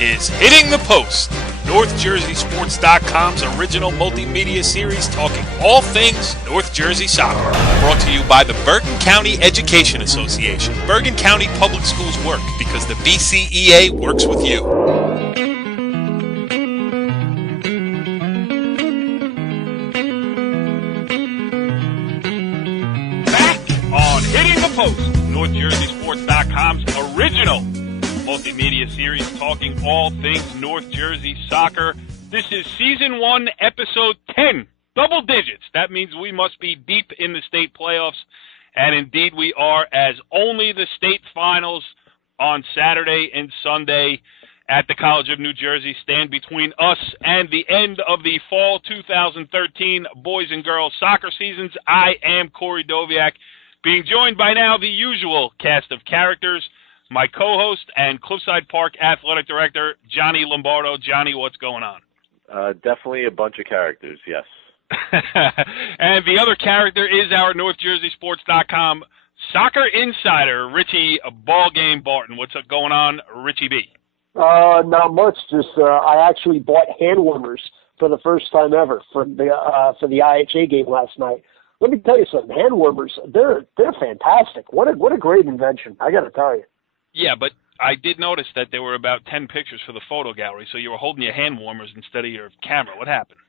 is Hitting the Post, NorthJerseySports.com's original multimedia series talking all things North Jersey soccer. Brought to you by the Bergen County Education Association. Bergen County Public Schools work because the BCEA works with you. Back on Hitting the Post, NorthJerseySports.com's original multimedia series talking all things North Jersey soccer. This is Season 1, Episode 10. Double digits. That means we must be deep in the state playoffs, and indeed we are, as only the state finals on Saturday and Sunday at the College of New Jersey stand between us and the end of the fall 2013 boys and girls soccer seasons. I am Corey Doviak, being joined by now the usual cast of characters, my co-host and Cliffside Park Athletic Director, Johnny Lombardo. Johnny, what's going on? Definitely a bunch of characters, yes. And the other character is our NorthJerseySports.com soccer insider, Richie Ballgame Barton. What's going on, Richie B? Not much. Just I actually bought hand warmers for the first time ever for the IHA game last night. Let me tell you something. Hand warmers, they're fantastic. What a great invention. I got to tell you. Yeah, but I did notice that there were about 10 pictures for the photo gallery, so you were holding your hand warmers instead of your camera. What happened?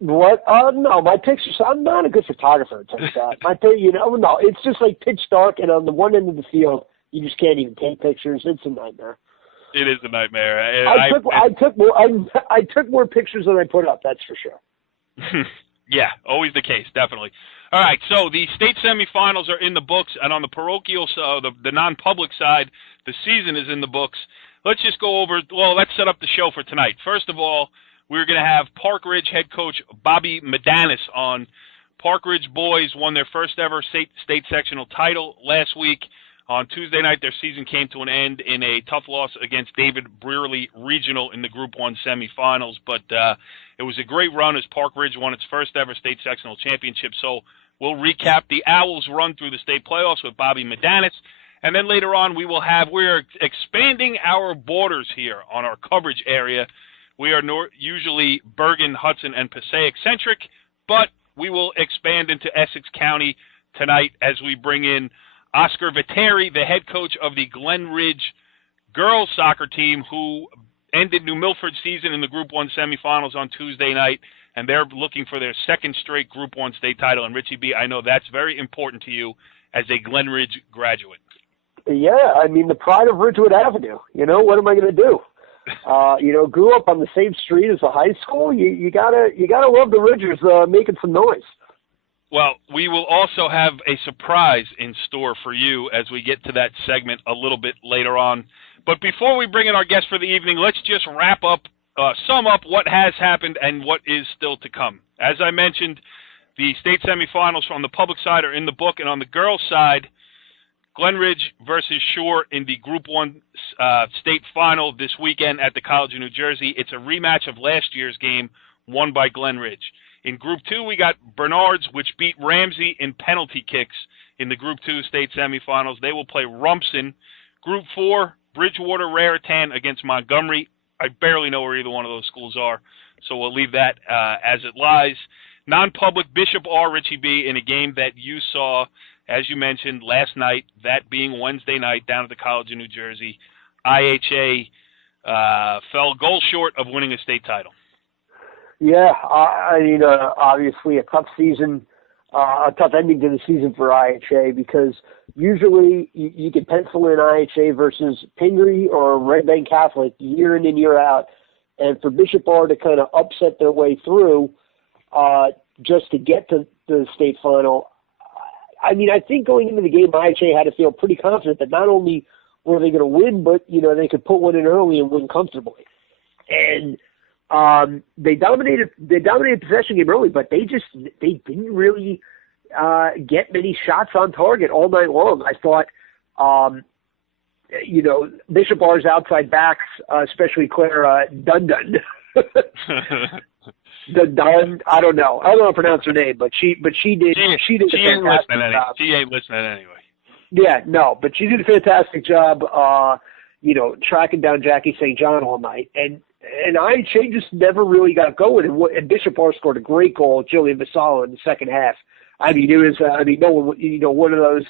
What? No, my pictures, I'm not a good photographer, it turns out. No, it's just like pitch dark, and on the one end of the field, you just can't even take pictures. It's a nightmare. It is a nightmare. I took more pictures than I put up, that's for sure. Yeah, always the case, definitely. All right, so the state semifinals are in the books, and on the parochial, the non-public side, the season is in the books. Let's just go over, let's set up the show for tonight. First of all, we're going to have Park Ridge head coach Bobby Meidanis on. Park Ridge boys won their first ever state sectional title last week. On Tuesday night, their season came to an end in a tough loss against David Brearley Regional in the Group 1 semifinals. But it was a great run as Park Ridge won its first ever state sectional championship. So we'll recap the Owls' run through the state playoffs with Bobby Meidanis. And then later on, we're expanding our borders here on our coverage area. We are usually Bergen, Hudson, and Passaic-centric, but we will expand into Essex County tonight as we bring in Oscar Viteri, the head coach of the Glen Ridge girls soccer team, who ended New Milford's season in the Group 1 semifinals on Tuesday night, and they're looking for their second straight Group 1 state title. And Richie B., I know that's very important to you as a Glen Ridge graduate. Yeah, I mean, the pride of Ridgewood Avenue. What am I going to do? Grew up on the same street as the high school. You gotta love the Ridgers making some noise. Well, we will also have a surprise in store for you as we get to that segment a little bit later on. But before we bring in our guest for the evening, let's just sum up what has happened and what is still to come. As I mentioned, the state semifinals from the public side are in the book, and on the girls' side, Glen Ridge versus Shore in the Group 1 state final this weekend at the College of New Jersey. It's a rematch of last year's game won by Glen Ridge. In Group 2, we got Bernards, which beat Ramsey in penalty kicks in the Group 2 state semifinals. They will play Rumson. Group 4, Bridgewater Raritan against Montgomery. I barely know where either one of those schools are, so we'll leave that as it lies. Non-public, Bishop R. Richie B. in a game that you saw, as you mentioned, last night, that being Wednesday night down at the College of New Jersey. IHA fell goal short of winning a state title. Yeah, obviously a tough season, a tough ending to the season for IHA, because usually you can pencil in IHA versus Pingree or Red Bank Catholic year in and year out, and for Bishop R to kind of upset their way through just to get to the state final. I mean, I think going into the game, IHA had to feel pretty confident that not only were they going to win, but they could put one in early and win comfortably. And they dominated possession game early, but they didn't really get many shots on target all night long. I thought, Bishop R's outside backs, especially Claire Dundon. Dundon, I don't know how to pronounce her name, but she did a fantastic job. She ain't listening anyway. Yeah, no, but she did a fantastic job. tracking down Jackie St. John all night. And IHA just never really got going. And Bishop R scored a great goal, Jillian Vassallo, in the second half. I mean, it was, no one, one of those,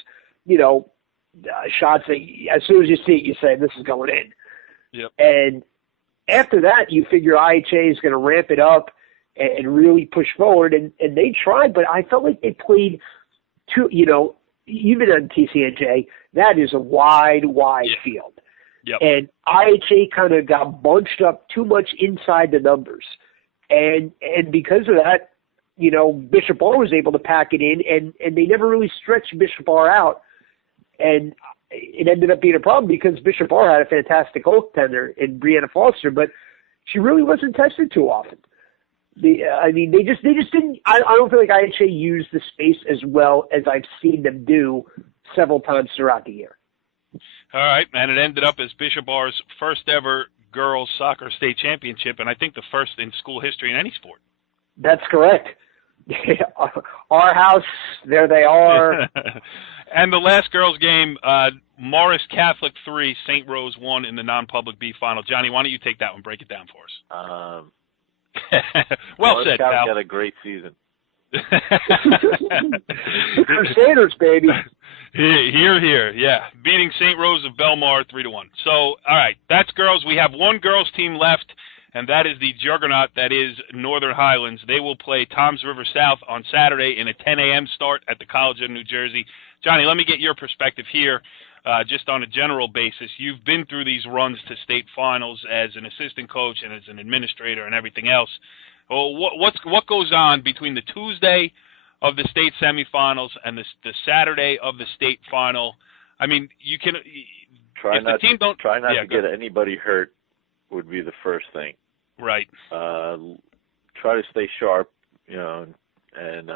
shots that as soon as you see it, you say, this is going in. Yep. And after that, you figure IHA is going to ramp it up and really push forward. And they tried, but I felt like they played too, even on TCNJ, that is a wide field. Yep. And IHA kind of got bunched up too much inside the numbers. And because of that, Bishop R was able to pack it in, and they never really stretched Bishop R out. And it ended up being a problem because Bishop R had a fantastic goaltender in Brianna Foster, but she really wasn't tested too often. They just didn't. I don't feel like IHA used the space as well as I've seen them do several times throughout the year. All right, and it ended up as Bishop R's first ever girls soccer state championship, and I think the first in school history in any sport. That's correct. Our house, there they are. And the last girls' game, Morris Catholic 3, St. Rose 1 in the non-public B final. Johnny, why don't you take that one, break it down for us? Well Morris said, Catholic pal. had a great season. Crusaders, baby. Here, yeah. Beating St. Rose of Belmar 3-1. So, all right, that's girls. We have one girls' team left, and that is the juggernaut that is Northern Highlands. They will play Toms River South on Saturday in a 10 a.m. start at the College of New Jersey. Johnny, let me get your perspective here, just on a general basis. You've been through these runs to state finals as an assistant coach and as an administrator and everything else. Well, what goes on between the Tuesday of the state semifinals and the Saturday of the state final? I mean, you can try not to get go. anybody hurt would be the first thing. Right. Try to stay sharp, and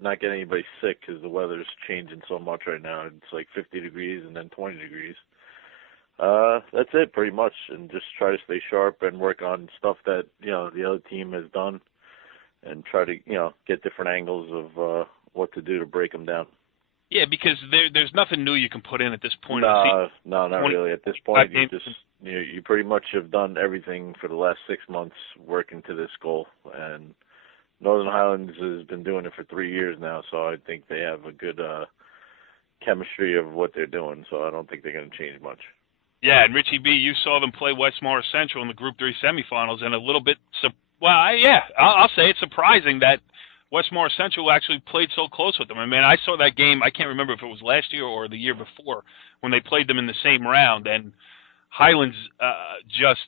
not get anybody sick because the weather's changing so much right now. It's like 50 degrees and then 20 degrees. That's it pretty much, and just try to stay sharp and work on stuff that the other team has done, and try to get different angles of what to do to break them down. Yeah, because there's nothing new you can put in at this point. No, not really. At this point, you pretty much have done everything for the last 6 months working to this goal, and Northern Highlands has been doing it for 3 years now, so I think they have a good chemistry of what they're doing, so I don't think they're going to change much. Yeah, and Richie B., you saw them play West Morris Central in the Group 3 semifinals, and a little bit, I'll say it's surprising that West Morris Central actually played so close with them. I mean, I saw that game, I can't remember if it was last year or the year before, when they played them in the same round, and Highlands just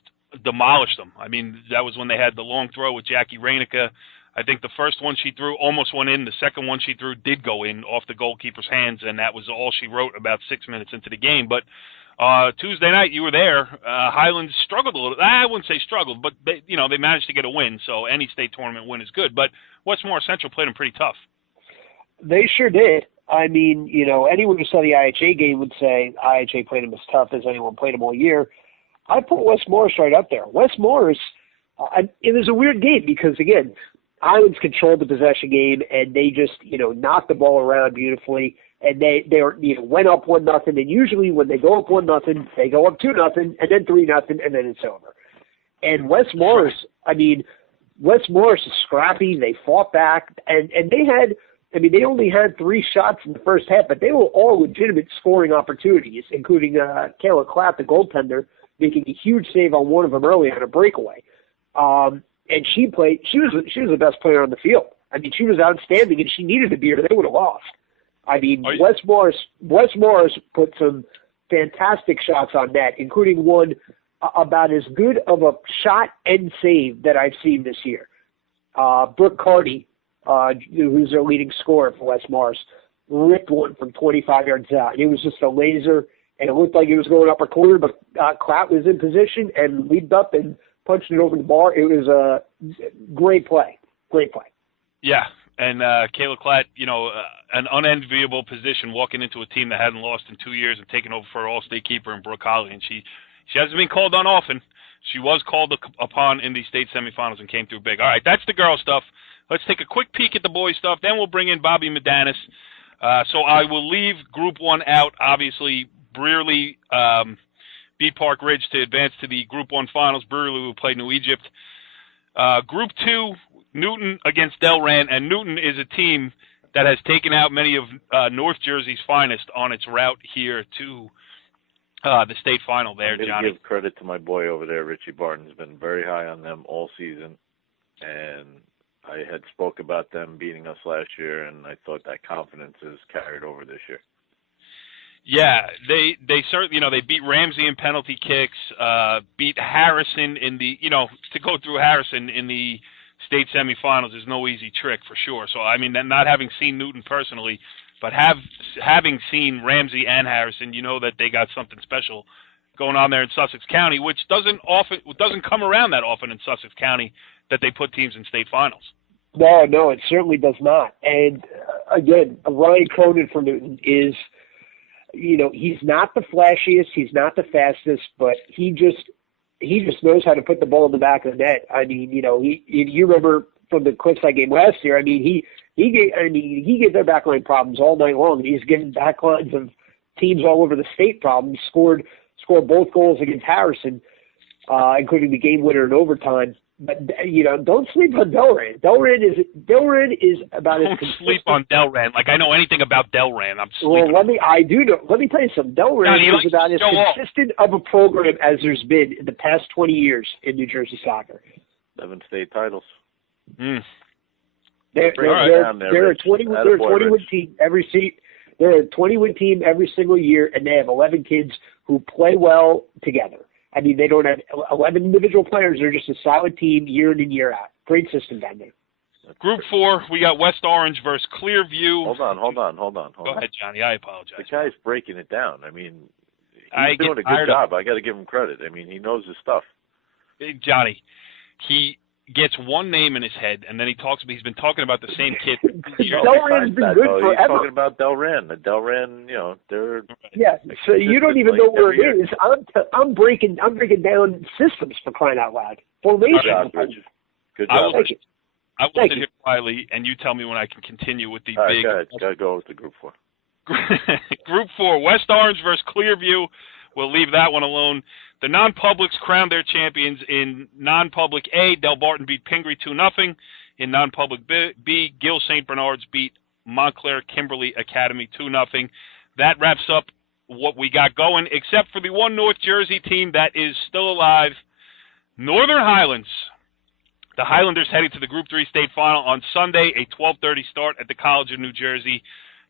demolished them. I mean, that was when they had the long throw with Jackie Rainica. I think the first one she threw almost went in. The second one she threw did go in off the goalkeeper's hands, and that was all she wrote about 6 minutes into the game. But Tuesday night, you were there. Highlands struggled a little. I wouldn't say struggled, but they managed to get a win. So any state tournament win is good. But West Morris Central played them pretty tough. They sure did. I mean, anyone who saw the IHA game would say IHA played them as tough as anyone played them all year. I put West Morris right up there. West Morris, it was a weird game because, again, Highlands controlled the possession game, and they just, knocked the ball around beautifully, and they were, went up 1-0, and usually when they go up 1-0, they go up 2-0, and then 3-0, and then it's over. And West Morris is scrappy. They fought back, and they had, they only had 3 shots in the first half, but they were all legitimate scoring opportunities, including Kayla Clapp, the goaltender, making a huge save on one of them early on a breakaway. And she was the best player on the field. I mean, she was outstanding, and she needed to be, or they would have lost. I mean, West Morris put some fantastic shots on net, including one about as good of a shot and save that I've seen this year. Brooke Carty, who's their leading scorer for West Morris, ripped one from 25 yards out. It was just a laser, and it looked like it was going upper corner, but Clapp was in position and leaped up and punched it over the bar. It was a great play. Great play. Yeah, and Kayla Clatt, an unenviable position walking into a team that hadn't lost in 2 years and taking over for all-state keeper in Brooke Holly. And she hasn't been called on often. She was called upon in the state semifinals and came through big. All right, that's the girl stuff. Let's take a quick peek at the boys stuff. Then we'll bring in Bobby Meidanis. So I will leave Group 1 out, obviously. Brearley beat Park Ridge to advance to the Group 1 finals. Brewery will play New Egypt. Group 2, Newton against Delran, and Newton is a team that has taken out many of North Jersey's finest on its route here to the state final there, Johnny. I'm going to give credit to my boy over there, Richie Barton. Has been very high on them all season, and I had spoke about them beating us last year, and I thought that confidence is carried over this year. Yeah, they certainly, they beat Ramsey in penalty kicks, beat Harrison in the, to go through Harrison in the state semifinals is no easy trick for sure. So, I mean, not having seen Newton personally, but having seen Ramsey and Harrison, you know that they got something special going on there in Sussex County, which doesn't come around that often in Sussex County that they put teams in state finals. No, it certainly does not. And again, Ryan Cronin for Newton is, he's not the flashiest, he's not the fastest, but he just knows how to put the ball in the back of the net. I mean, you remember from the Cliffside game last year. I mean, he gave their backline problems all night long. He's given backlines of teams all over the state problems. Scored both goals against Harrison, including the game winner in overtime. But don't sleep on Delran. Delran is about as consistent. Sleep on Delran. Like I know anything about Delran. I'm sleeping. Well, I do know. Let me tell you something. Delran is about as consistent of a program as there's been in the past 20 years in New Jersey soccer. 7 state titles. They're a 20-win team every seat. They're a 20-win team every single year, and they have 11 kids who play well together. I mean, they don't have 11 individual players. They're just a solid team year in and year out. Great system down there. Group 4, we got West Orange versus Clearview. Hold on. Go ahead, Johnny. I apologize. The guy's breaking it down. I mean, he's doing a good job. I got to give him credit. I mean, he knows his stuff. Johnny, he gets one name in his head, and then he's been talking about the same kid. Delran's been good forever. He's talking about Delran. Delran, they're... Yeah, so you don't even know where it is. I'm breaking down systems for crying out loud. Formation. Good job. I will sit here quietly, and you tell me when I can continue with the big... All right, go ahead. Go with the Group 4. Group 4, West Orange versus Clearview. We'll leave that one alone. The non-publics crowned their champions in non-public A. Del Barton beat Pingree 2-0. In non-public B, Gill St. Bernard's beat Montclair Kimberly Academy 2-0. That wraps up what we got going, except for the one North Jersey team that is still alive, Northern Highlands. The Highlanders heading to the Group 3 state final on Sunday, a 12:30 start at the College of New Jersey.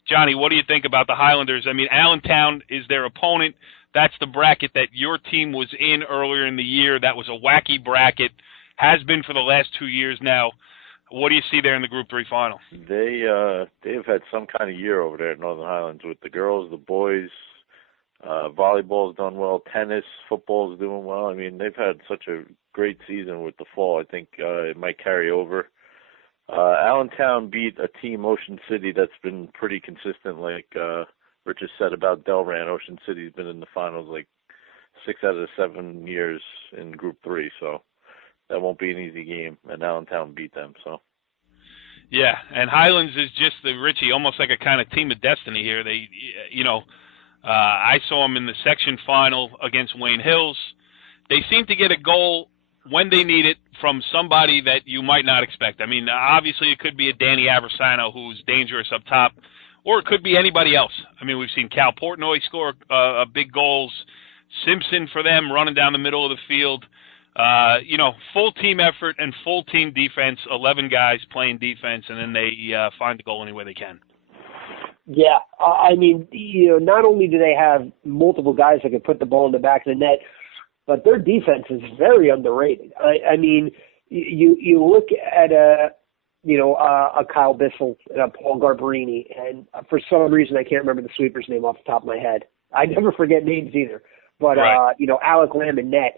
Johnny, what do you think about the Highlanders? I mean, Allentown is their opponent. That's the bracket that your team was in earlier in the year. That was a wacky bracket, has been for the last 2 years now. What do you see there in the Group 3 final? They've had some kind of year over there at Northern Highlands with the girls, the boys. Volleyball's done well. Tennis, football's doing well. I mean, they've had such a great season with the fall. I think it might carry over. Allentown beat a team, Ocean City, that's been pretty consistent, like Rich has said about Delran. Ocean City's been in the finals like 6 out of the 7 years in Group 3, so that won't be an easy game, and Allentown beat them. So. Yeah, and Highlands is just Richie, almost like a kind of team of destiny here. They, I saw them in the section final against Wayne Hills. They seem to get a goal when they need it from somebody that you might not expect. I mean, obviously it could be a Danny Aversano who's dangerous up top, or it could be anybody else. I mean, we've seen Cal Portnoy score big goals. Simpson for them running down the middle of the field. Full team effort and full team defense, 11 guys playing defense, and then they find the goal any way they can. Yeah, I mean, not only do they have multiple guys that can put the ball in the back of the net, but their defense is very underrated. I mean, you look at a Kyle Bissell and a Paul Garbarini, and for some reason I can't remember the sweeper's name off the top of my head. I never forget names either. But right. Alec Lamb and net.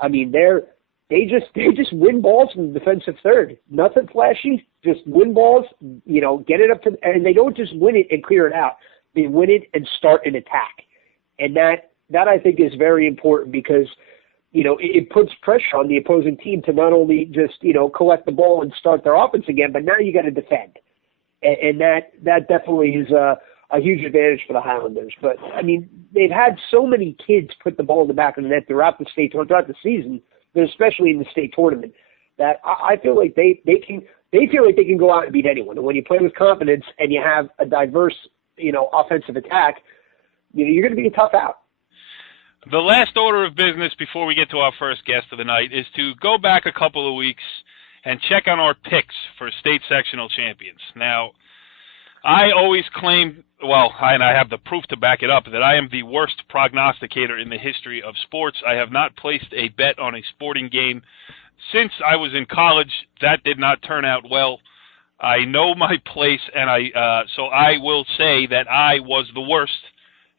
I mean, they just win balls from the defensive third. Nothing flashy, just win balls. Get it up to, and they don't just win it and clear it out. They win it and start an attack, and that I think is very important because it puts pressure on the opposing team to not only just collect the ball and start their offense again, but now you got to defend, and that definitely is a a huge advantage for the Highlanders. But, I mean, they've had so many kids put the ball in the back of the net throughout the season, but especially in the state tournament, that I feel like they feel like they can go out and beat anyone. And when you play with confidence and you have a diverse, offensive attack, you're going to be a tough out. The last order of business before we get to our first guest of the night is to go back a couple of weeks and check on our picks for state sectional champions. Now, I always claim, and I have the proof to back it up, that I am the worst prognosticator in the history of sports. I have not placed a bet on a sporting game since I was in college. That did not turn out well. I know my place, and so I will say that I was the worst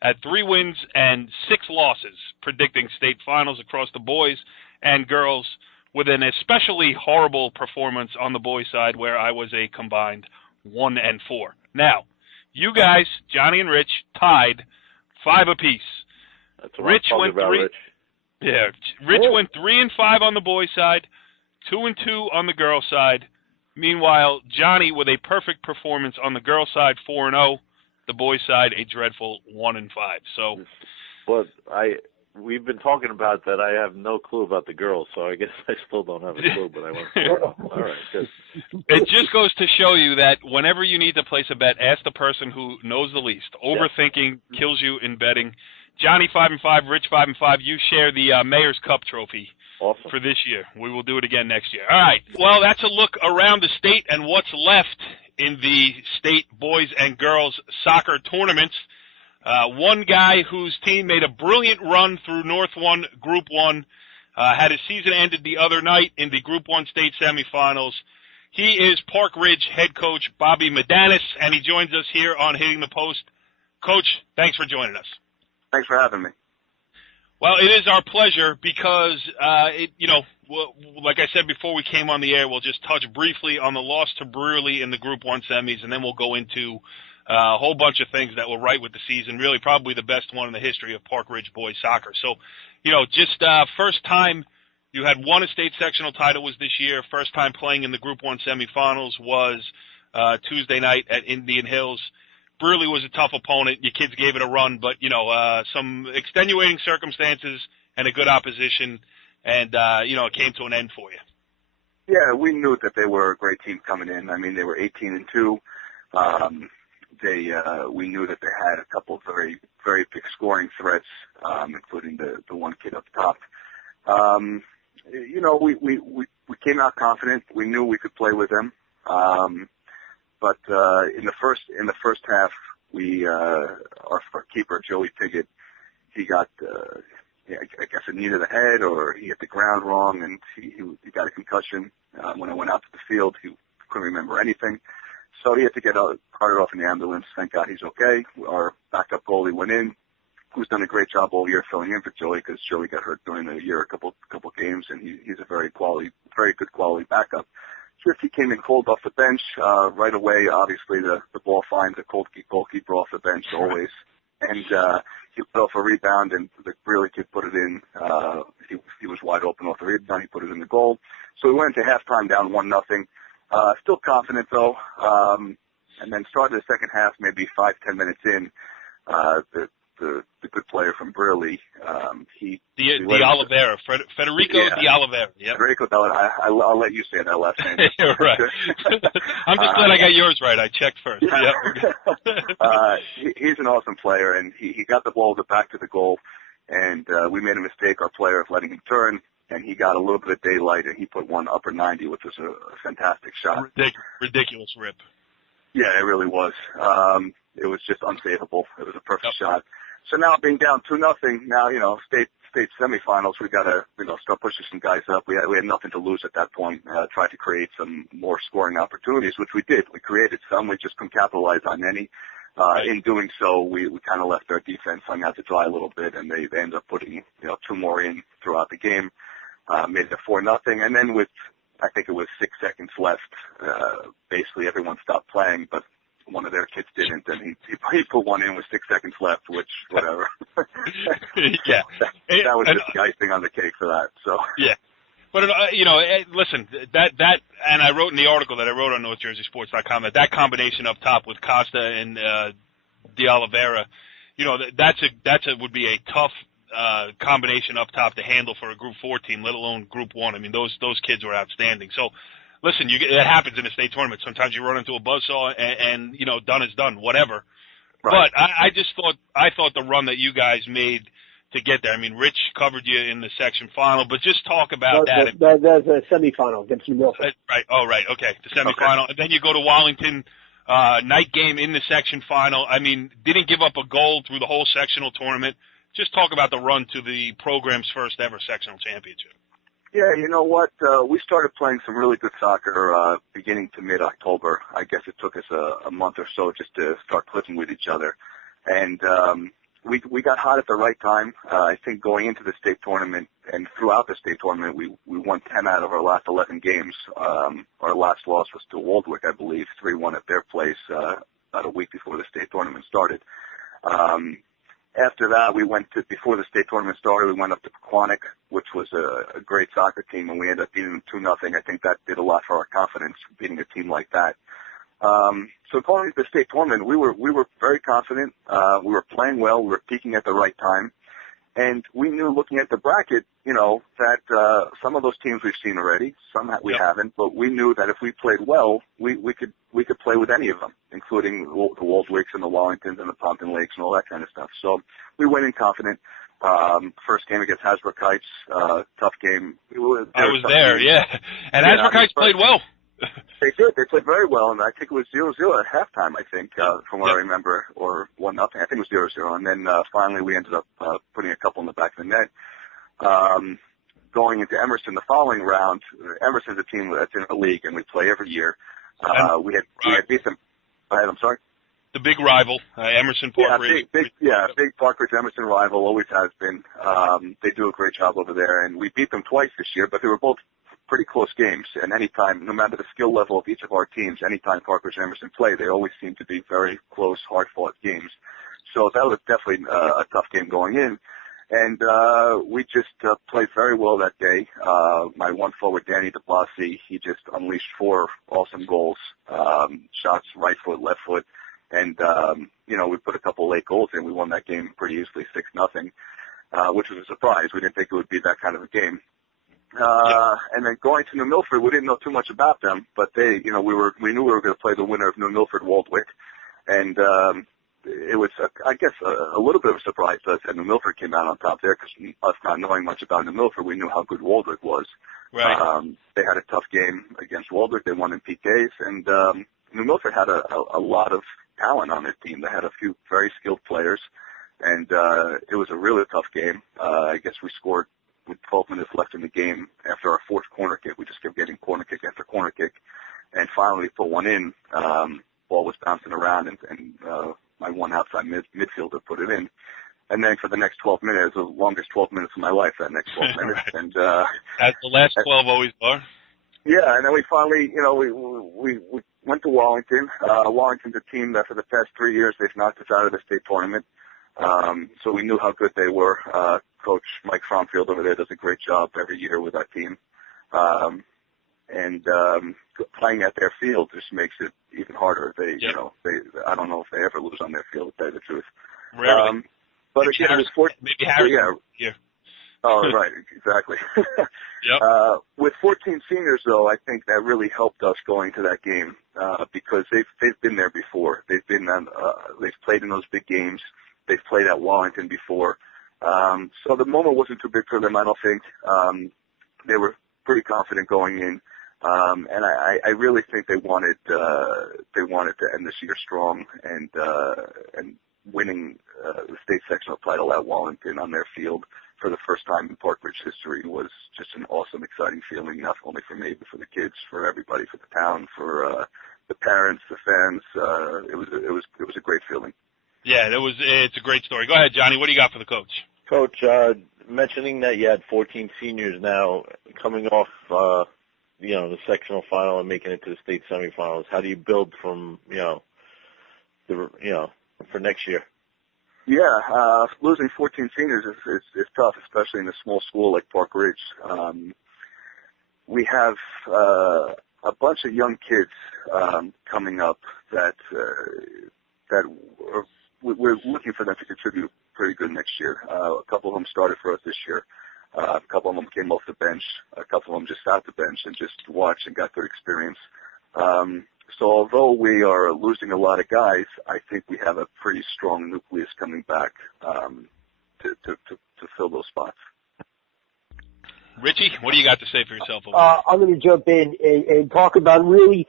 at 3 wins and 6 losses predicting state finals across the boys and girls, with an especially horrible performance on the boys' side where I was a combined 1-4. Now, you guys, Johnny and Rich, tied 5 apiece. That's what Rich went about, 3. Rich. Yeah, Rich went 3-5 on the boys' side, 2-2 on the girls' side. Meanwhile, Johnny with a perfect performance on the girls' side, 4-0. The boys' side, a dreadful 1-5. So, but we've been talking about that. I have no clue about the girls, so I guess I still don't have a clue. But I went, all right, good. It just goes to show you that whenever you need to place a bet, ask the person who knows the least. Overthinking kills you in betting. Johnny 5-5, Rich 5-5. You share the Mayor's Cup trophy. Awesome. For this year. We will do it again next year. All right. Well, that's a look around the state and what's left in the state boys and girls soccer tournaments. One guy whose team made a brilliant run through North 1, Group 1, had his season ended the other night in the Group 1 state semifinals. He is Park Ridge head coach Bobby Meidanis, and he joins us here on Hitting the Post. Coach, thanks for joining us. Thanks for having me. Well, it is our pleasure because, like I said before we came on the air, we'll just touch briefly on the loss to Brewerly in the Group 1 semis, and then we'll go into a whole bunch of things that were right with the season, really probably the best one in the history of Park Ridge boys soccer. So, first time you had won a state sectional title was this year. First time playing in the Group 1 semifinals was Tuesday night at Indian Hills. Brewerly was a tough opponent. Your kids gave it a run, but, some extenuating circumstances and a good opposition, and, it came to an end for you. Yeah, we knew that they were a great team coming in. I mean, they were 18-2. We knew that they had a couple of very, very big scoring threats, including the one kid up top. We came out confident. We knew we could play with them. But in the first half, our keeper Joey Piggott, he got I guess a knee to the head, or he hit the ground wrong, and he got a concussion. When I went out to the field, he couldn't remember anything, so he had to get carted off in the ambulance. Thank God he's okay. Our backup goalie went in, who's done a great job all year filling in for Joey, because Joey got hurt during the year a couple games, and he's a very good quality backup. He came in cold off the bench right away. Obviously, the ball finds a cold goalkeeper off the bench always, and he put off a rebound, and the Brewerly kid put it in. He was wide open off the rebound. He put it in the goal. So we went into halftime down 1-0. Still confident though, and then started the second half maybe 5-10 minutes in. The good player from Brewerly, De Oliveira, Federico De Oliveira. Yep. Federico De Oliveira. I'll let you say that last name. Right. I'm just glad I got yours right. I checked first. Yeah. Yep. He's an awesome player, and he got the ball back to the goal, and we made a mistake, our player, of letting him turn, and he got a little bit of daylight, and he put one upper 90, which was a fantastic shot. Ridiculous rip. Yeah, it really was. It was just unsavable. It was a perfect shot. So now being down 2-0, now, state semifinals, we got to, start pushing some guys up. We had nothing to lose at that point. Tried to create some more scoring opportunities, which we did. We created some. We just couldn't capitalize on any. In doing so, we kind of left our defense hung out to dry a little bit, and they ended up putting, 2 more in throughout the game. Made it 4-0. And then with, I think it was 6 seconds left, basically everyone stopped playing, but one of their kids didn't, and he put one in with 6 seconds left, which, whatever. Yeah. That was just the icing on the cake for that, so. Yeah. But, listen, that, and I wrote in the article that I wrote on NorthJerseySports.com that combination up top with Costa and De Oliveira, that's would be a tough combination up top to handle for a Group 4 team, let alone Group 1. I mean, those kids were outstanding. So, listen, it happens in a state tournament. Sometimes you run into a buzzsaw, and done is done, whatever. Right. But I thought the run that you guys made to get there. I mean, Rich covered you in the section final, but just talk about that. That's a semifinal against New Milford. Right. Oh, right. Okay. The semifinal, Okay. and then you go to Wallington. Night game in the section final. I mean, didn't give up a goal through the whole sectional tournament. Just talk about the run to the program's first ever sectional championship. Yeah, you know what? We started playing some really good soccer beginning to mid-October. I guess it took us a month or so just to start clicking with each other. And we got hot at the right time. I think going into the state tournament and throughout the state tournament, we won 10 out of our last 11 games. Our last loss was to Waldwick, I believe, 3-1 at their place about a week before the state tournament started. After that, before the state tournament started, we went up to Pequannock, which was a great soccer team, and we ended up beating them 2-0. I think that did a lot for our confidence, beating a team like that. So going into the state tournament, we were very confident. We were playing well. We were peaking at the right time. And we knew looking at the bracket, that some of those teams we've seen already, some we haven't, but we knew that if we played well, we could play with any of them, including the Waldwicks and the Wallingtons and the Pompton Lakes and all that kind of stuff. So we went in confident. First game against Hasbrook Heights, tough game. I was there, yeah. And Hasbrook Heights played well. They did. They played very well, and I think it was 0-0 at halftime, I think, from what I remember, or 1-0. I think it was 0-0. And then finally we ended up putting a couple in the back of the net. Going into Emerson the following round, Emerson's a team that's in the league, and we play every year. We had beat them. Go ahead, I'm sorry. The big rival, Emerson Park Ridge. Big Park Ridge Emerson rival, always has been. They do a great job over there, and we beat them twice this year, but they were both pretty close games, and anytime, no matter the skill level of each of our teams, anytime Park Ridge and Emerson play, they always seem to be very close, hard-fought games. So that was definitely a tough game going in, and we just played very well that day. My one forward, Danny DeBlassi, he just unleashed 4 awesome goals, shots right foot, left foot, and we put a couple late goals in. We won that game pretty easily, 6-0, which was a surprise. We didn't think it would be that kind of a game. And then going to New Milford, we didn't know too much about them, but they, we knew we were going to play the winner of New Milford Waldwick, and it was, I guess, a little bit of a surprise to us that New Milford came out on top there, because us not knowing much about New Milford, we knew how good Waldwick was. Right. They had a tough game against Waldwick. They won in PKs, and New Milford had a lot of talent on their team. They had a few very skilled players, and it was a really tough game. I guess we scored with 12 minutes left in the game after our 4th corner kick. We just kept getting corner kick after corner kick. And finally we put one in. Ball was bouncing around, and my one outside midfielder put it in. And then for the next 12 minutes, the longest 12 minutes of my life, that next 12 minutes. Right. And as the last 12 always are. Yeah, and then we finally, we went to Wallington. Wallington's a team that for the past 3 years, they've knocked us out of the state tournament. So we knew how good they were. Coach Mike Fromfield over there does a great job every year with our team. And playing at their field just makes it even harder. I don't know if they ever lose on their field, to tell you the truth. Rarely. But maybe again, it was 14. Maybe Harrison. Yeah. Oh, right, exactly. Yep. With 14 seniors, though, I think that really helped us going to that game because they've been there before. They've played in those big games. They've played at Wallington before. So the moment wasn't too big for them, I don't think. They were pretty confident going in. And I really think they wanted to end this year strong and winning the state sectional title at Wallington on their field for the first time in Park Ridge history was just an awesome, exciting feeling, not only for me, but for the kids, for everybody, for the town, for the parents, the fans. It was a great feeling. Yeah, it's a great story. Go ahead, Johnny. What do you got for the coach? Coach, mentioning that you had 14 seniors now coming off, the sectional final and making it to the state semifinals, how do you build from, for next year? Yeah, losing 14 seniors is tough, especially in a small school like Park Ridge. We have a bunch of young kids coming up that we're looking for them to contribute pretty good next year. A couple of them started for us this year. A couple of them came off the bench. A couple of them just sat the bench and just watched and got good experience. So although we are losing a lot of guys, I think we have a pretty strong nucleus coming back to fill those spots. Richie, what do you got to say for yourself? I'm going to jump in and talk about really,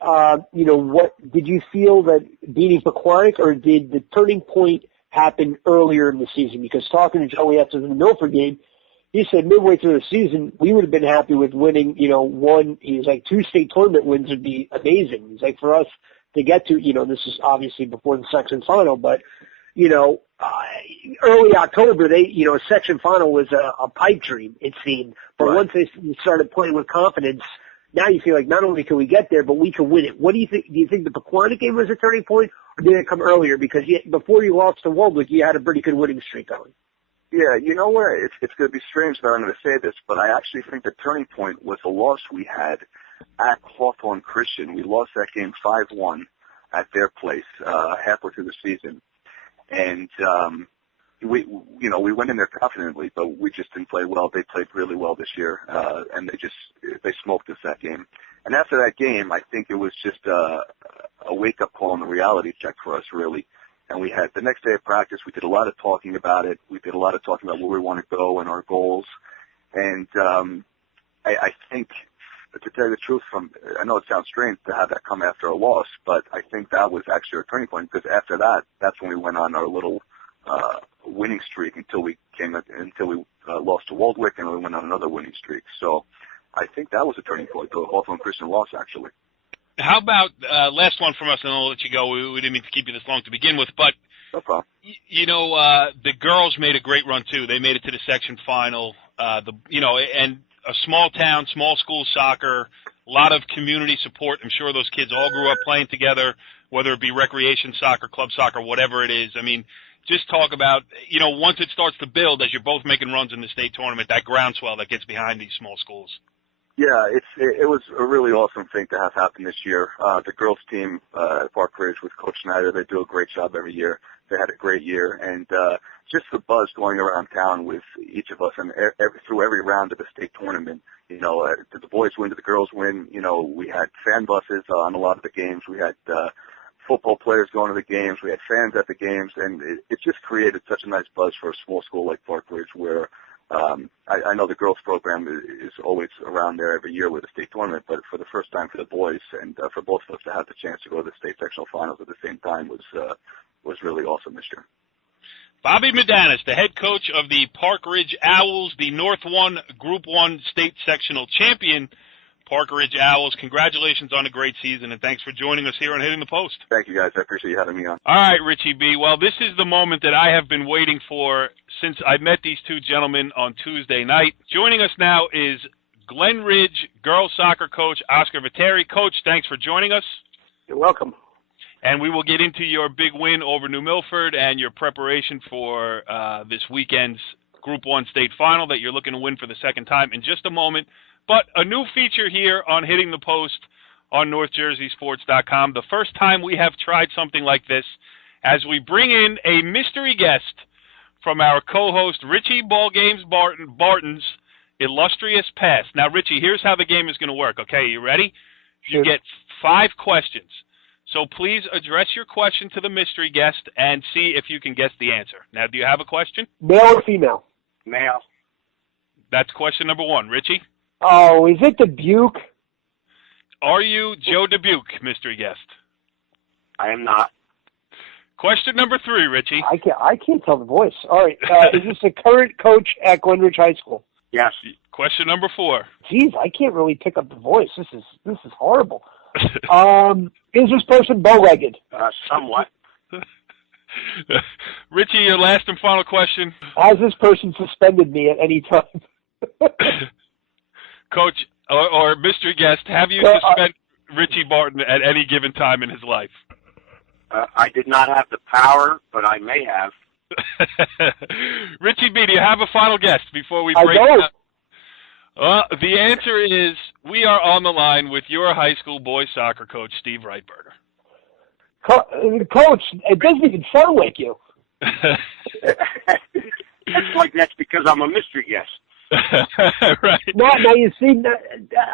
what did you feel that beating Pequannock, or did the turning point happen earlier in the season? Because talking to Joey after the Milford game, he said midway through the season, we would have been happy with winning, he's like 2 state tournament wins would be amazing. He's like, for us to get to, this is obviously before the section final, but, early October, section final was a pipe dream, it seemed. But right. Once they started playing with confidence, now you feel like not only can we get there, but we can win it. What do you think? Do you think the Pequannock game was a turning point, or did it come earlier? Because before you lost to Waldwick, you had a pretty good winning streak going. Yeah, you know where it's going to be strange that I'm going to say this, but I actually think the turning point was a loss we had at Hawthorne Christian. We lost that game 5-1 at their place halfway through the season, and we went in there confidently, but we just didn't play well. They played really well this year, and they smoked us that game. And after that game, I think it was just a wake-up call and a reality check for us, really. And we had the next day of practice, we did a lot of talking about it. We did a lot of talking about where we want to go and our goals. And I think, to tell you the truth, I know it sounds strange to have that come after a loss, but I think that was actually a turning point, because after that, that's when we went on our little winning streak until we lost to Waldwick, and we went on another winning streak. So I think that was a turning point, the Hawthorne Christian loss, actually. How about last one from us, and I'll let you go. We didn't mean to keep you this long to begin with, but no problem. The girls made a great run too. They made it to the section final. And a small town, small school soccer, a lot of community support. I'm sure those kids all grew up playing together, whether it be recreation soccer, club soccer, whatever it is. I mean, just talk about, once it starts to build, as you're both making runs in the state tournament, that groundswell that gets behind these small schools. Yeah, it was a really awesome thing to have happen this year. The girls team at Park Ridge with Coach Schneider, they do a great job every year. They had a great year, and just the buzz going around town with each of us, and through every round of the state tournament. Did the boys win? Did the girls win? We had fan buses on a lot of the games. We had football players going to the games. We had fans at the games, and it just created such a nice buzz for a small school like Park Ridge, where I know the girls program is always around there every year with the state tournament, but for the first time for the boys and for both of us to have the chance to go to the state sectional finals at the same time was really awesome this year. Bobby Meidanis, the head coach of the Park Ridge Owls, the North 1 Group 1 state sectional champion. Park Ridge Owls, congratulations on a great season, and thanks for joining us here on Hitting the Post. Thank you, guys. I appreciate you having me on. All right, Richie B. Well, this is the moment that I have been waiting for since I met these two gentlemen on Tuesday night. Joining us now is Glen Ridge girls soccer coach Oscar Viteri. Coach, thanks for joining us. You're welcome. And we will get into your big win over New Milford and your preparation for this weekend's Group 1 state final that you're looking to win for the second time in just a moment. But a new feature here on Hitting the Post on NorthJerseySports.com. The first time we have tried something like this, as we bring in a mystery guest from our co-host Richie Ballgame's Barton's illustrious past. Now, Richie, here's how the game is going to work. Okay, you ready? You get 5 questions. So please address your question to the mystery guest and see if you can guess the answer. Now, do you have a question? Male or female? Male. That's question number 1. Richie? Oh, is it Dubuque? Are you Joe Dubuque, mystery guest? I am not. Question number 3, Richie. I can't tell the voice. All right. Is this a current coach at Glen Ridge High School? Yes. Question number 4. Geez, I can't really pick up the voice. This is horrible. Is this person bow-legged? Somewhat. Richie, your last and final question. Has this person suspended me at any time? Coach, or mystery guest, have you suspended Richie Barton at any given time in his life? I did not have the power, but I may have. Richie B, do you have a final guess before we break? I don't. The answer is we are on the line with your high school boys soccer coach, Steve Reitberger. Coach, it doesn't even sound like you. That's because I'm a mystery guest. Right. Now you see,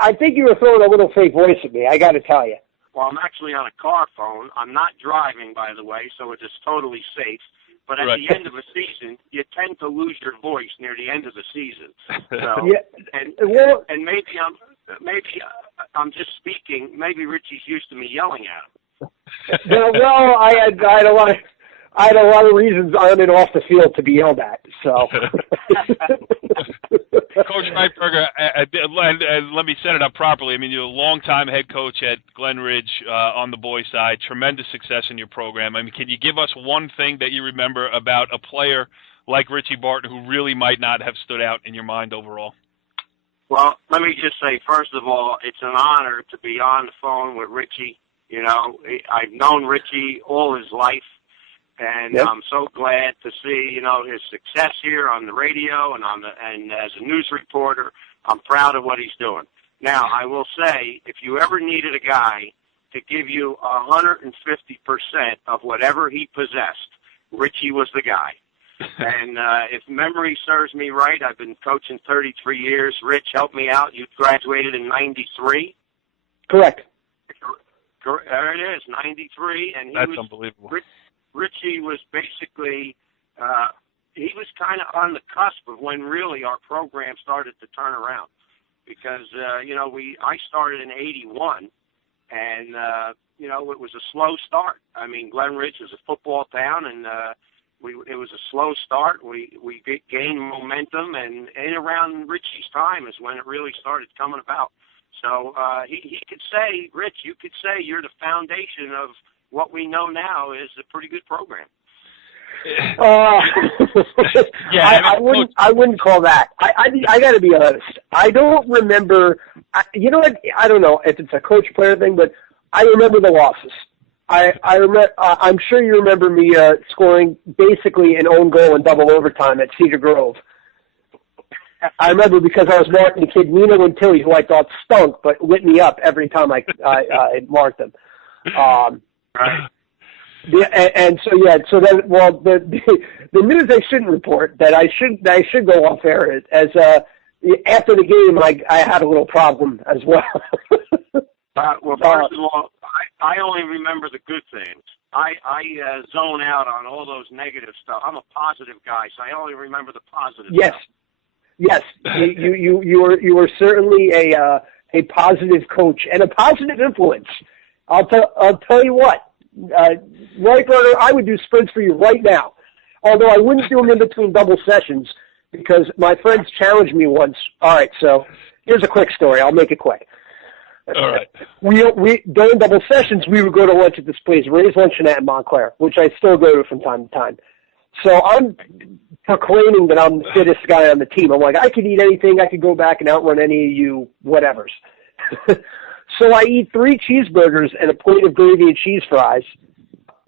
I think you were throwing a little fake voice at me. I got to tell you. Well, I'm actually on a car phone. I'm not driving, by the way, so it is totally safe. But at the end of a season, you tend to lose your voice near the end of the season. So, and maybe I'm just speaking. Maybe Richie's used to me yelling at him. Well, I had a lot of reasons on and off the field to be yelled at. So, Coach Reitberger, and let me set it up properly. I mean, you're a longtime head coach at Glen Ridge on the boys' side. Tremendous success in your program. I mean, can you give us one thing that you remember about a player like Richie Barton who really might not have stood out in your mind overall? Well, let me just say, first of all, it's an honor to be on the phone with Richie. You know, I've known Richie all his life, and I'm so glad to see, you know, his success here on the radio and and as a news reporter. I'm proud of what he's doing. Now, I will say, if you ever needed a guy to give you 150% of whatever he possessed, Richie was the guy. And if memory serves me right, I've been coaching 33 years. Rich, help me out. You graduated in 93? correct. There it is, 93. And That's unbelievable. Richie was basically, he was kind of on the cusp of when really our program started to turn around. Because, you know, I started in 81, and, you know, it was a slow start. I mean, Glen Ridge is a football town, and it was a slow start. We gained momentum, and in around Richie's time is when it really started coming about. So he could say, Rich, you could say you're the foundation of what we know now is a pretty good program. I wouldn't call that. I got to be honest. I don't remember. You know what? I don't know if it's a coach-player thing, but I remember the losses. I remember. I'm sure you remember me scoring basically an own goal in double overtime at Cedar Grove. I remember because I was marking the kid Nino and Tilly, who I thought stunk, but lit me up every time I marked them. Right. And so then, well, the news I shouldn't report that I should go off air as after the game I had a little problem as well. Well, first of all, I only remember the good things. I zone out on all those negative stuff. I'm a positive guy, so I only remember the positive stuff. Yes, you were certainly a positive coach and a positive influence. I'll tell you what, Reitberger, I would do sprints for you right now. Although I wouldn't do them in between double sessions because my friends challenged me once. All right, so here's a quick story. I'll make it quick. All right. We during double sessions we would go to lunch at this place, Ray's Luncheonette in Montclair, which I still go to from time to time. So I'm proclaiming that I'm the fittest guy on the team. I'm like, I could eat anything. I could go back and outrun any of you whatevers. So I eat 3 cheeseburgers and a plate of gravy and cheese fries.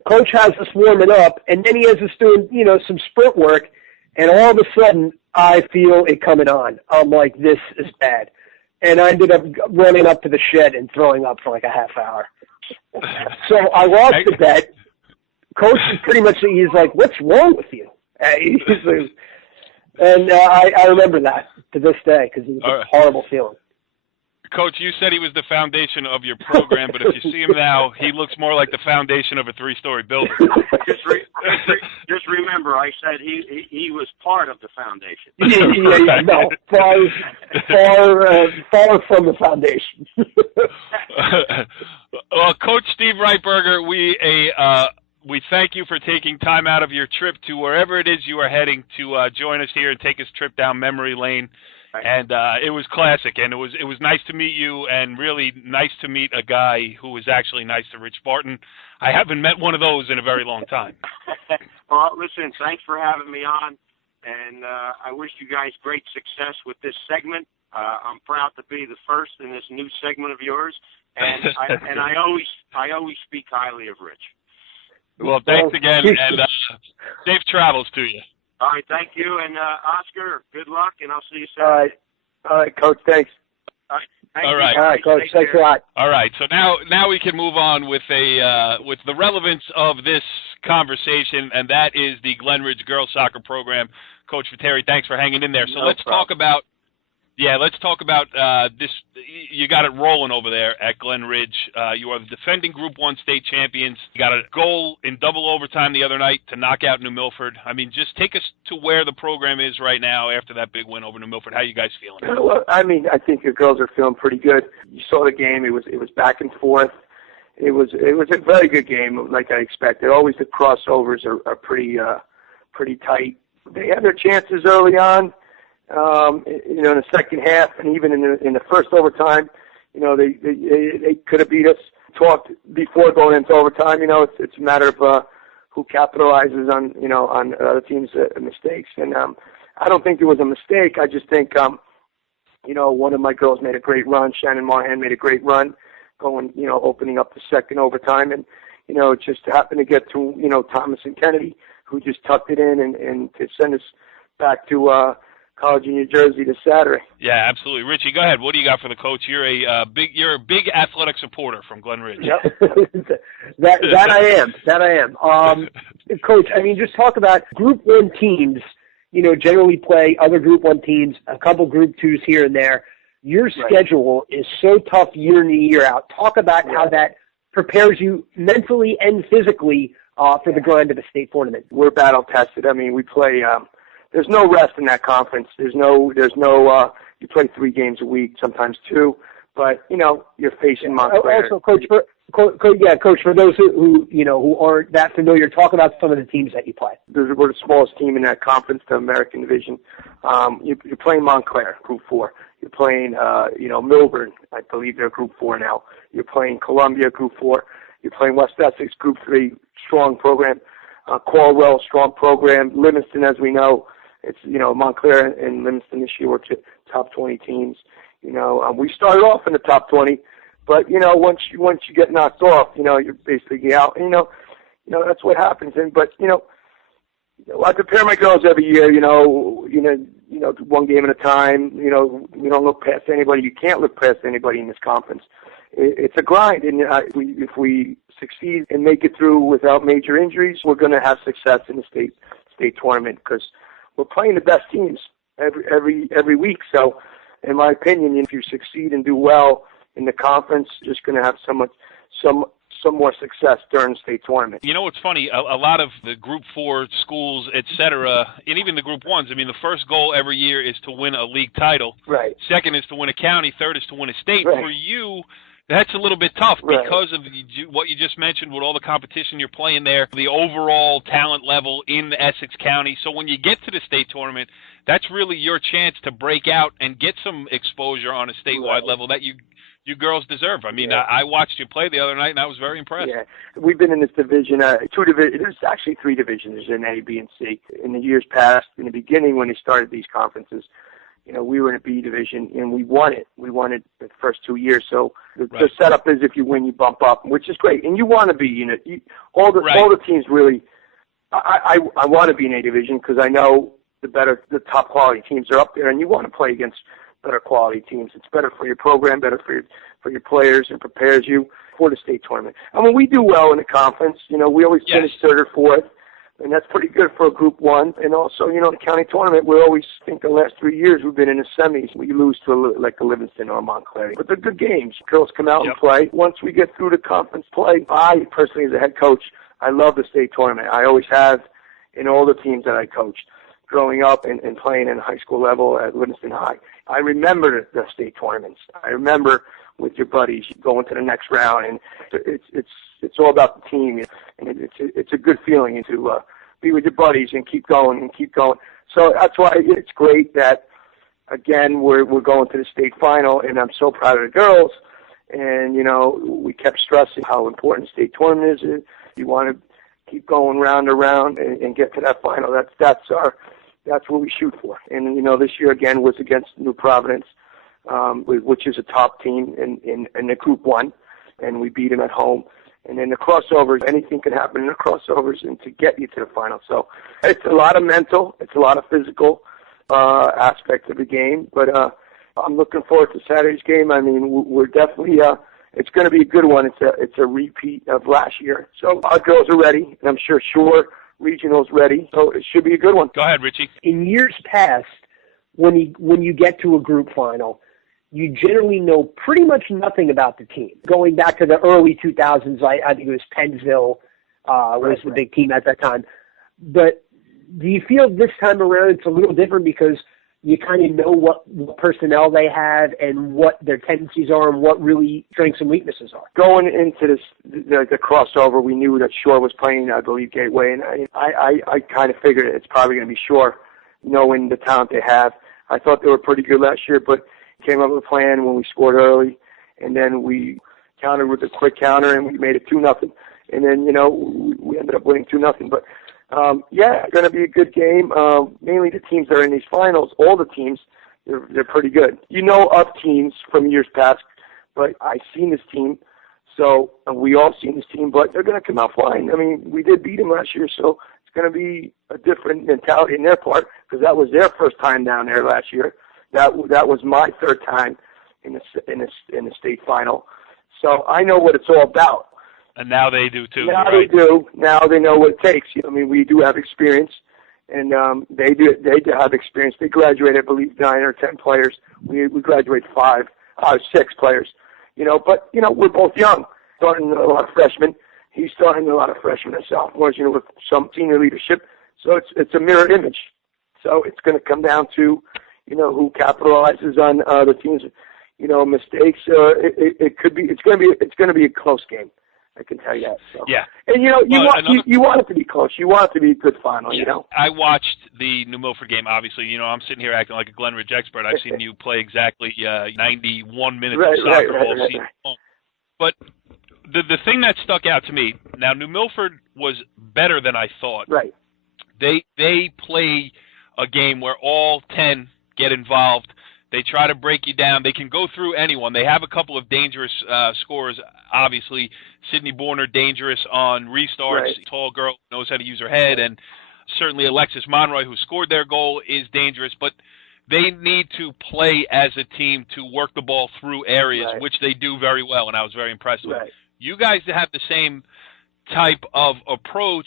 Coach has us warming up, and then he has us doing, you know, some sprint work, and all of a sudden I feel it coming on. I'm like, this is bad. And I ended up running up to the shed and throwing up for like a half hour. So I lost the bet. Coach is pretty much, he's like, what's wrong with you? And I remember that to this day because it was a horrible feeling. Coach, you said he was the foundation of your program, but if you see him now, he looks more like the foundation of a 3-story building. Just remember, I said he was part of the foundation. Yeah, no, far from the foundation. Well, Coach Steve Reitberger, we thank you for taking time out of your trip to wherever it is you are heading to join us here and take us trip down memory lane. And it was classic, and it was nice to meet you, and really nice to meet a guy who was actually nice to Rich Barton. I haven't met one of those in a very long time. Well, listen, thanks for having me on, and I wish you guys great success with this segment. I'm proud to be the first in this new segment of yours, and I always speak highly of Rich. Well, thanks again, and safe travels to you. All right, thank you. And, Oscar, good luck, and I'll see you soon. All right, Coach, thanks. All right. All right. All right, Coach. Thanks a lot. All right. So now we can move on with with the relevance of this conversation, and that is the Glen Ridge girls soccer program. Coach Viteri, thanks for hanging in there. So let's talk about this. You got it rolling over there at Glen Ridge. You are the defending Group 1 state champions. You got a goal in double overtime the other night to knock out New Milford. I mean, just take us to where the program is right now after that big win over New Milford. How are you guys feeling? Well, I mean, I think the girls are feeling pretty good. You saw the game. It was back and forth. It was a very good game, like I expected. Always the crossovers are pretty tight. They had their chances early on. In the second half, and even in the first overtime, they could have beat us. Talked before going into overtime. It's a matter of who capitalizes on other teams' mistakes. And I don't think it was a mistake. I just think one of my girls made a great run. Shannon Marhan made a great run, opening up the second overtime, and it just happened to get to Thomas and Kennedy, who just tucked it in and to send us back to College in New Jersey this Saturday. Yeah, absolutely. Richie, go ahead. What do you got for the coach? You're a big athletic supporter from Glen Ridge. Yep. that I am. Coach, I mean, just talk about Group 1 teams, generally play other Group 1 teams, a couple Group 2s here and there. Your schedule is so tough year in and year out. Talk about how that prepares you mentally and physically for the grind of a state tournament. We're battle tested. I mean, we play there's no rest in that conference. There's no you play 3 games a week, sometimes 2, but you're facing Montclair. Also, Coach, Coach, for those who aren't that familiar, talk about some of the teams that you play. We're the smallest team in that conference, the American Division. You're playing Montclair, Group 4. You're playing Milburn, I believe they're Group 4 now. You're playing Columbia, Group 4. You're playing West Essex, Group 3, strong program. Caldwell, strong program. Livingston, as we know, it's Montclair and Livingston this year were top 20 teams. We started off in the top 20, but once you get knocked off, you're basically out. That's what happens. But I prepare my girls every year. One game at a time. We don't look past anybody. You can't look past anybody in this conference. It's a grind, and if we succeed and make it through without major injuries, we're going to have success in the state tournament because we're playing the best teams every week. So, in my opinion, if you succeed and do well in the conference, you're just going to have some more success during the state tournament. It's funny. A lot of the Group 4 schools, et cetera, and even the Group 1s, I mean, the first goal every year is to win a league title. Right. Second is to win a county. Third is to win a state. Right. For you, that's a little bit tough because of what you just mentioned with all the competition you're playing there, the overall talent level in the Essex County. So when you get to the state tournament, that's really your chance to break out and get some exposure on a statewide level that you girls deserve. I mean, I watched you play the other night, and I was very impressed. Yeah, we've been in this division, there's actually 3 divisions. There's an A, B, and C. In the years past, in the beginning when they started these conferences, we were in a B division, and we won it. We won it the first 2 years. So the setup is if you win, you bump up, which is great. And you want to be, all the teams really, I want to be in A division because I know the top quality teams are up there, and you want to play against better quality teams. It's better for your program, better for your players, and prepares you for the state tournament. And when we do well in the conference, we always finish 3rd or 4th, and that's pretty good for a Group 1. And also, the county tournament, we always think the last 3 years we've been in the semis. We lose to like a Livingston or a Montclair. But they're good games. Girls come out and play. Once we get through the conference play, I personally, as a head coach, I love the state tournament. I always have in all the teams that I coached. Growing up and playing in high school level at Livingston High, I remember the state tournaments. I remember with your buddies going to the next round, and it's all about the team, and it's a good feeling to be with your buddies and keep going. So that's why it's great that again we're going to the state final, and I'm so proud of the girls. And we kept stressing how important the state tournament is. You want to keep going round and round and get to that final. That's what we shoot for. And, this year, again, was against New Providence, which is a top team in the Group 1, and we beat them at home. And then the crossovers, anything can happen in the crossovers and to get you to the final. So it's a lot of mental, it's a lot of physical aspect of the game. But, I'm looking forward to Saturday's game. I mean, we're definitely it's going to be a good one. It's a repeat of last year. So our girls are ready, and I'm sure Regional's ready. So it should be a good one. Go ahead, Richie. In years past, when you get to a group final, you generally know pretty much nothing about the team. Going back to the early 2000s, I think it was Pennsville was the big team at that time. But do you feel this time around it's a little different because you kind of know what personnel they have and what their tendencies are and what really strengths and weaknesses are? Going into this, the crossover, we knew that Shore was playing, I believe, Gateway, and I kind of figured it's probably going to be Shore, knowing the talent they have. I thought they were pretty good last year, but came up with a plan when we scored early, and then we countered with a quick counter, and we made it 2-0. And then, we ended up winning 2-0. But it's going to be a good game. Mainly the teams that are in these finals, all the teams, they're pretty good. Of teams from years past, but I've seen this team, so we all seen this team, but they're going to come out flying. I mean, we did beat them last year, so it's going to be a different mentality in their part because that was their first time down there last year. That was my third time in the state final, so I know what it's all about. And now they do too. Now right? they do. Now they know what it takes. I mean, we do have experience, and they do have experience. They graduated, I believe, 9 or 10 players. We graduated 6 players. But we're both young. Starting a lot of freshmen. He's starting a lot of freshmen and sophomores. With some senior leadership. So it's a mirror image. So it's going to come down to who capitalizes on the team's mistakes. It's going to be a close game. I can tell you that. So. Yeah. And you want it to be close. You want it to be a good final. I watched the New Milford game. Obviously, I'm sitting here acting like a Glen Ridge expert. I've seen you play exactly 91 minutes of soccer all season long. But the thing that stuck out to me now, New Milford was better than I thought. Right. They play a game where all 10 get involved. They try to break you down. They can go through anyone. They have a couple of dangerous scorers, obviously. Sydney Borner, dangerous on restarts. Right. Tall girl, knows how to use her head. And certainly Alexis Monroy, who scored their goal, is dangerous. But they need to play as a team to work the ball through areas, right. which they do very well, and I was very impressed with. Right. You guys have the same type of approach,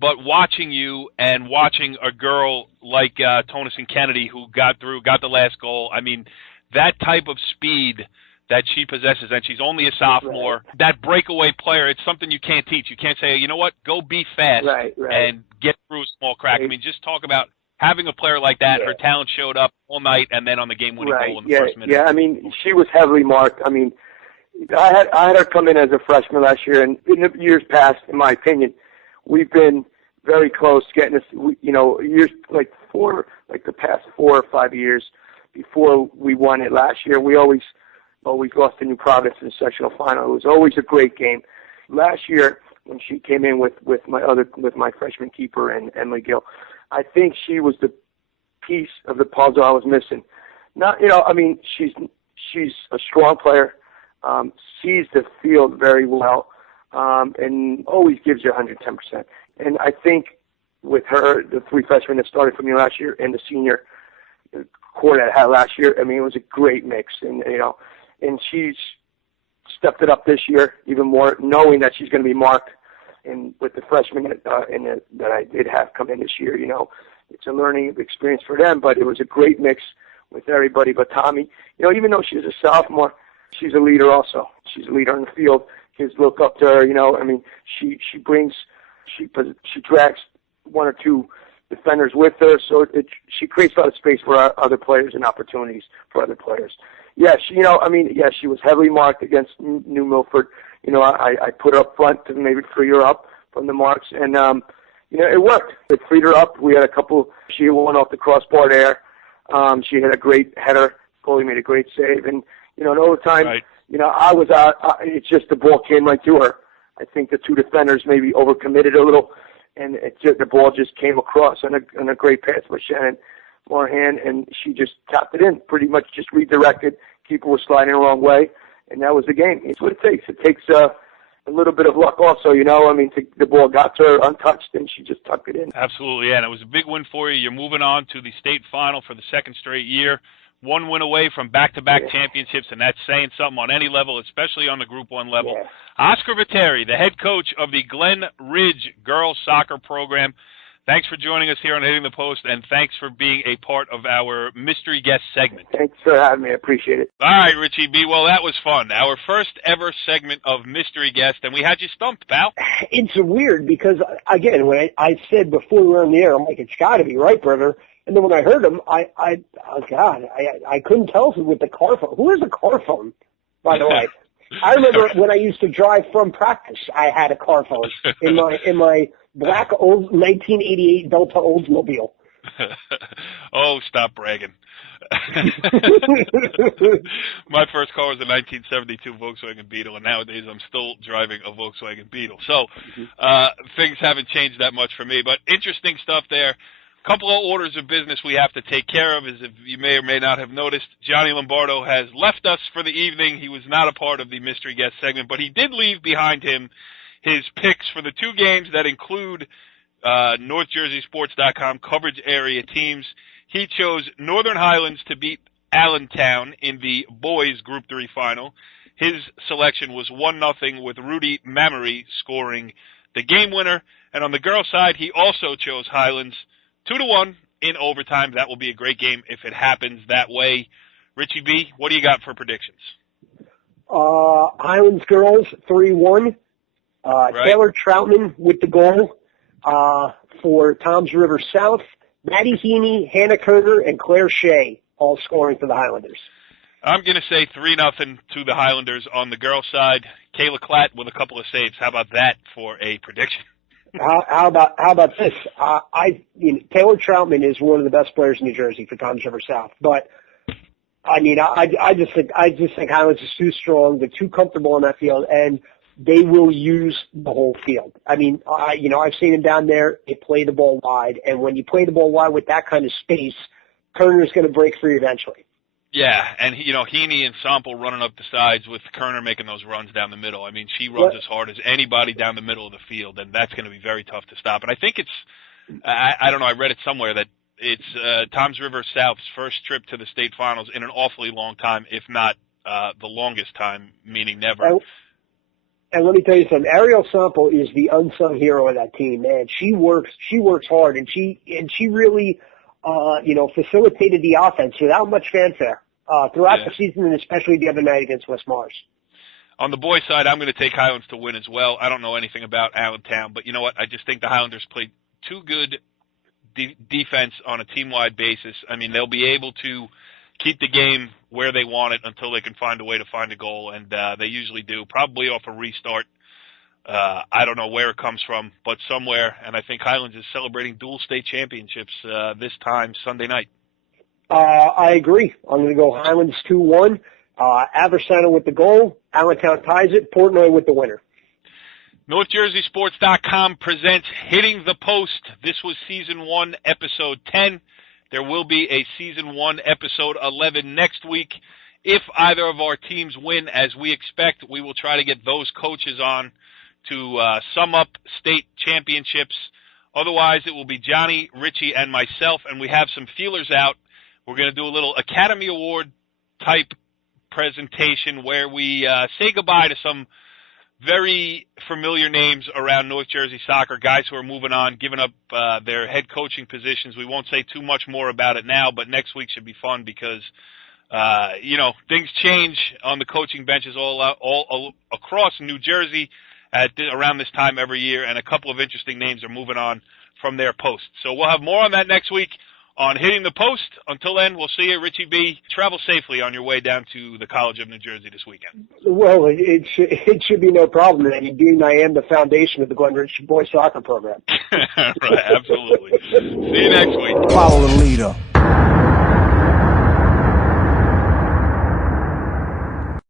but watching you and watching a girl like Tonison Kennedy who got the last goal, I mean, that type of speed that she possesses, and she's only a sophomore, right. That breakaway player, it's something you can't teach. You can't say, you know what, go be fast right. and get through a small crack. Right. I mean, just talk about having a player like that. Yeah. Her talent showed up all night, and then on the game-winning right. goal in the first minute. Yeah, I mean, she was heavily marked. I mean, I had her come in as a freshman last year, and in the years past, in my opinion, we've been very close getting this, years like the past 4 or 5 years before we won it last year. We always lost to New Providence in the sectional final. It was always a great game. Last year, when she came in with my freshman keeper and Emily Gill, I think she was the piece of the puzzle I was missing. She's a strong player, sees the field very well, and always gives you 110%. And I think with her, the 3 freshmen that started for me last year and the senior core that I had last year, I mean, it was a great mix. And she's stepped it up this year even more, knowing that she's going to be marked. And with the freshmen that I did have come in this year, it's a learning experience for them. But it was a great mix with everybody. But Tommy, even though she's a sophomore, she's a leader also. She's a leader in the field. Kids look up to her. She drags 1 or 2 defenders with her, so she creates a lot of space for our other players and opportunities for other players. Yeah, she was heavily marked against New Milford. I put her up front to maybe free her up from the marks, and it worked. It freed her up. We had a couple. She won off the crossbar there. She had a great header. Goalie made a great save, and in overtime, right. I was out. It's just the ball came right to her. I think the 2 defenders maybe overcommitted a little, and the ball just came across on a great pass by Shannon Morahan, and she just tapped it in, pretty much just redirected. Keeper was sliding the wrong way, and that was the game. It's what it takes. It takes a little bit of luck also, the ball got to her untouched, and she just tucked it in. Absolutely, yeah, and it was a big win for you. You're moving on to the state final for the 2nd straight year. one win away from back-to-back championships, and that's saying something on any level, especially on the Group 1 level. Yeah. Oscar Viteri, the head coach of the Glen Ridge girls soccer program. Thanks for joining us here on Hitting the Post, and thanks for being a part of our mystery guest segment. Thanks for having me. I appreciate it. All right, Richie B. Well, that was fun. Our first ever segment of mystery guest, and we had you stumped, pal. It's weird because, again, when I said before we were on the air, I'm like, it's got to be right, brother. And then when I heard him, I couldn't tell if it was with the car phone. Who has a car phone, by the way? I remember when I used to drive from practice, I had a car phone in my black old 1988 Delta Oldsmobile. Oh, stop bragging. My first car was a 1972 Volkswagen Beetle, and nowadays I'm still driving a Volkswagen Beetle. So things haven't changed that much for me, but interesting stuff there. Couple of orders of business we have to take care of, as if you may or may not have noticed, Johnny Lombardo has left us for the evening. He was not a part of the mystery guest segment, but he did leave behind him his picks for the two games that include NorthJerseySports.com coverage area teams. He chose Northern Highlands to beat Allentown in the boys Group 3 final. His selection was 1-0 with Rudy Mamery scoring the game winner. And on the girls' side, he also chose Highlands 2-1 in overtime. That will be a great game if it happens that way. Richie B., what do you got for predictions? Highlands girls 3-1. Right. Taylor Troutman with the goal for Toms River South. Maddie Heaney, Hannah Kerner, and Claire Shea all scoring for the Highlanders. I'm going to say 3-0 to the Highlanders on the girls' side. Kayla Klatt with a couple of saves. How about that for a prediction? How about this? Taylor Troutman is one of the best players in New Jersey for Toms River South, but I just think Highlands is too strong. They're too comfortable on that field, and they will use the whole field. I've seen them down there. They play the ball wide, and when you play the ball wide with that kind of space, Kerner's going to break free eventually. Yeah, and Heaney and Sample running up the sides with Kerner making those runs down the middle. I mean, she runs as hard as anybody down the middle of the field, and that's going to be very tough to stop. And I think I don't know, I read it somewhere that it's Toms River South's first trip to the state finals in an awfully long time, if not the longest time, meaning never. And let me tell you something. Ariel Sample is the unsung hero of that team, man. She works hard, and she really facilitated the offense without much fanfare throughout the season, and especially the other night against West Mars. On the boys' side, I'm going to take Highlands to win as well. I don't know anything about Allentown, but you know what? I just think the Highlanders played too good defense on a team-wide basis. I mean, they'll be able to keep the game where they want it until they can find a way to find a goal, and they usually do, probably off a restart. I don't know where it comes from, but somewhere, and I think Highlands is celebrating dual state championships this time Sunday night. I agree. I'm going to go Highlands 2-1. Aversano with the goal. Allentown ties it. Portnoy with the winner. NorthJerseySports.com presents Hitting the Post. This was Season 1, Episode 10. There will be a Season 1, Episode 11 next week. If either of our teams win, as we expect, we will try to get those coaches on to sum up state championships. Otherwise, it will be Johnny, Richie, and myself, and we have some feelers out. We're going to do a little Academy Award type presentation where we say goodbye to some very familiar names around North Jersey soccer, guys who are moving on, giving up their head coaching positions. We won't say too much more about it now, but next week should be fun because, things change on the coaching benches all across New Jersey around this time every year, and a couple of interesting names are moving on from their posts. So we'll have more on that next week on Hitting the Post. Until then, we'll see you, Richie B. Travel safely on your way down to the College of New Jersey this weekend. Well, it should be no problem, being I am the foundation of the Glen Ridge boys soccer program. Right, absolutely. See you next week. Follow the leader.